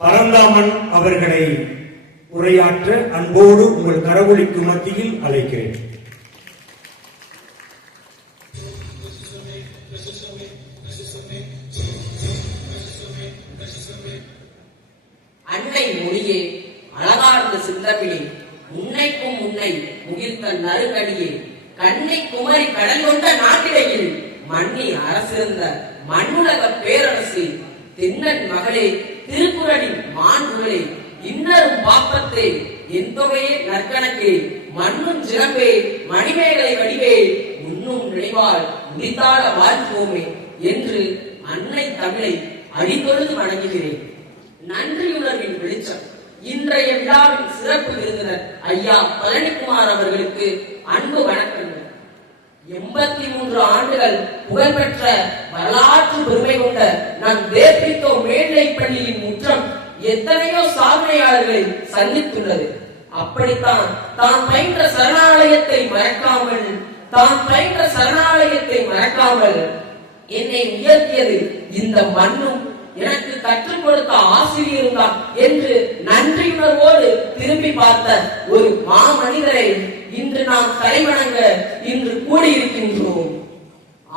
பரந்தாமன் அவர்களை உரையாற்ற அன்போடு உங்கள் கரவொலிக்கு மத்தியில் அழைக்கிறேன். அன்னை மொழியே, அழகார்ந்த சிந்தமிழே, முன்னைக்கும் முன்னை முகிழ்த்த நறுக்கடியே, கண்ணை குமரி கடல் கொண்ட நாட்டிடையில் மண்ணி அரசிருந்த மண்ணுலக பேரரசு, தென்னன் மகளே, திருக்குறளின் மாண்புகளே, இன்னரும் பாப்பத்தே, என் தொகையே நற்கணக்கே, மண்ணும் சிறப்பே, மணிமேகலை வடிவே, முன்னும் நினைவால் முடித்தாட வாழ்வோமே என்று அன்னை தமிழை அடித்தொழுது வணங்குகிறேன். நன்றியுணர்வின் வெளிச்சம். இன்றைய விழாவின் சிறப்பு விருந்தினர் ஐயா பழனிக்குமார் அவர்களுக்கு அன்பு வணக்கங்கள். 83 ஆண்டுகள் புகழ்பெற்ற வரலாற்று பெருமை கொண்ட நம் தேப்பித்தோ மேல்நிலைப் பள்ளியின் முற்றம் எத்தனையோ சாதனையாளர்களை சந்தித்துள்ளது. அப்படித்தான் தான் பயின்ற சரணாலயத்தை மறக்காமல் என்னை உயர்த்தியது இந்த மண்ணும் எனக்கு கற்றுக் கொடுத்த ஆசிரியரும் தான் என்று நன்றியுணர்வோடு திரும்பி பார்த்த ஒரு மாமனிதரை இன்று நாம் தலைவணங்க இன்று கூடியிருக்கின்றோம்.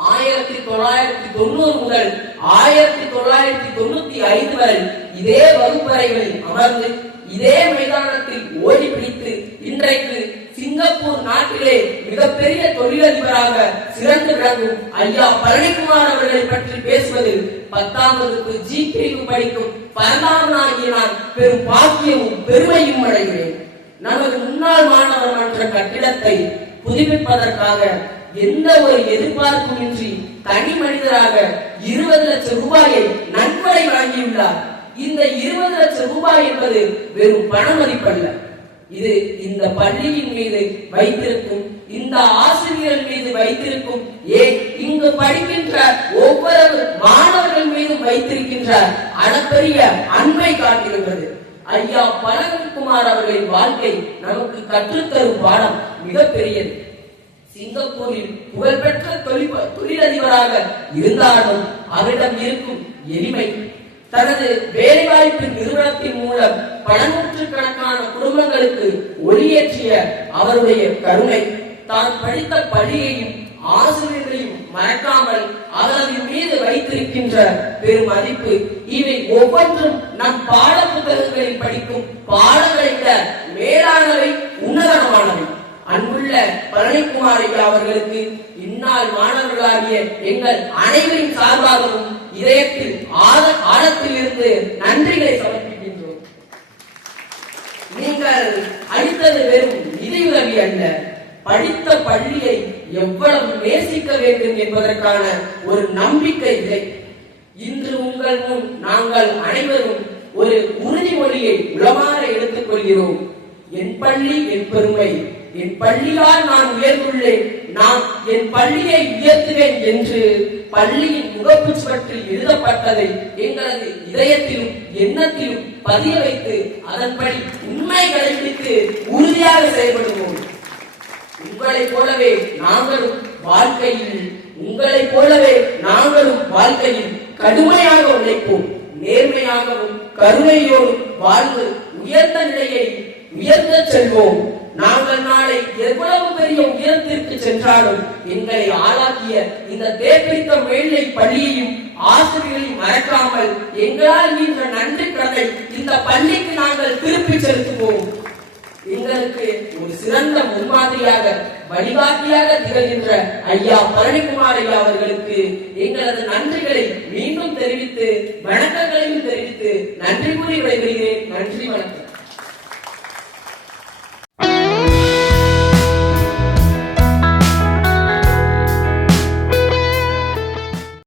1990 முதல் 1995 வரை இதே வகுப்பறைகளில் அமர்ந்து இதே மைதானத்தில் ஓடி பிடித்து இன்றைக்கு சிங்கப்பூர் நாட்டிலே மிகப்பெரிய தொழிலதிபராக சிறந்து விளங்கும் ஐயா பழனிக்குமார் அவர்களை பற்றி பேசுவதில் 10ஆம் வகுப்பு ஜி பிரிவு படிக்கும் பரந்தாமனாகிய நான் பெரும் பாக்கியமும் பெருமையும் அடைகிறேன். நமது முன்னாள் மாணவர் மன்ற கட்டிடத்தை புதுப்பிப்பதற்காக எந்த ஒரு எதிர்பார்ப்புமின்றி தனி மனிதராக 20 லட்சம் ரூபாயை நன்கொடை வழங்கியுள்ளார். இந்த 20 லட்சம் ரூபாய் என்பது வெறும் பண மதிப்பல்ல. இது இந்த பள்ளியின் மீது வைத்திருக்கும், இந்த ஆசிரியர்கள் மீது வைத்திருக்கும், இங்கு படிக்கின்ற ஒவ்வொரு மாணவர்கள் மீதும் வைத்திருக்கின்ற அளப்பரிய அன்பை காட்டுகின்றது. ஐயா பழனிக்குமார் அவர்களின் வாழ்க்கை நமக்கு கற்றுத்தரும் பாடம் மிகப்பெரியது. சிங்கப்பூரில் புகழ்பெற்ற தொழிலதிபராக இருந்தாலும் அவரிடம் இருக்கும் எளிமை, தனது வேலைவாய்ப்பு நிறுவனத்தின் மூலம் பல நூற்றுக்கணக்கான குடும்பங்களுக்கு ஒளியேற்றிய அவருடைய கருணை, தான் படித்த பள்ளியையும் ஆசிரியர்களையும் மறக்காமல் அவரது மீது வைத்திருக்கின்ற பெரும் மதிப்பு, இவை ஒவ்வொன்றும் நம் பாட புத்தகங்களில் படிக்கும் பாடங்களை விட மேலானவை, உன்னதமானவை. அன்புள்ள பழனிக்குமார் அவர்களுக்கு இந்நாள் மாணவர்களாகிய எங்கள் அனைவரின் சார்பாகவும் இதயத்தில் ஆழத்தில் இருந்து நன்றிகளை சமர்ப்பிக்கின்றோம். நீங்கள் அளித்தது வெறும் நிதியுதவி அல்ல, படித்த பள்ளியை எவ்வளவு நேசிக்க வேண்டும் என்பதற்கான ஒரு நம்பிக்கை விதை. இன்று உங்கள் முன் நாங்கள் அனைவரும் ஒரு உறுதிமொழியை உளமாற எடுத்துக் கொள்கிறோம். என் பள்ளி என் பெருமை, என் பள்ளியால் நான் உயர்ந்துள்ளேன், நான் என் பள்ளியை உயர்த்துவேன் என்று பள்ளியின் முகப்பு சுவற்றில் எழுதப்பட்டதை எங்களது இதயத்திலும் எண்ணத்திலும் பதிய வைத்து அதன்படி உண்மை கடைபிடித்து உறுதியாக செயல்படுவோம். உங்களைப் போலவே நாங்களும் வாழ்க்கையில் கடுமையாக உழைப்போம். நேர்மையாகவும் கருணையோடும் வாழ்ந்து உயர்ந்த நிலையை உயர்த்த செல்வோம். நாங்கள் நாளை எவ்வளவு பெரிய உயரத்திற்கு சென்றாலும் எங்களை ஆளாக்கிய இந்த தேப்பித்த மேல்நிலை பள்ளியையும் ஆசிரியர்களையும் மறக்காமல் எங்களால் என்ற நன்றி கடனை இந்த பள்ளிக்கு நாங்கள் திருப்பி செலுத்துவோம். எங்களுக்கு ஒரு சிறந்த முன்மாதிரியாக வழிகாட்டியாக திகழ்கின்ற ஐயா பழனிக்குமார் ஐயா அவர்களுக்கு எங்களது நன்றிகளை மீண்டும் தெரிவித்து வணக்கங்களையும் தெரிவித்து நன்றி கூறி விடைபெறுகிறேன். நன்றி, வணக்கம்.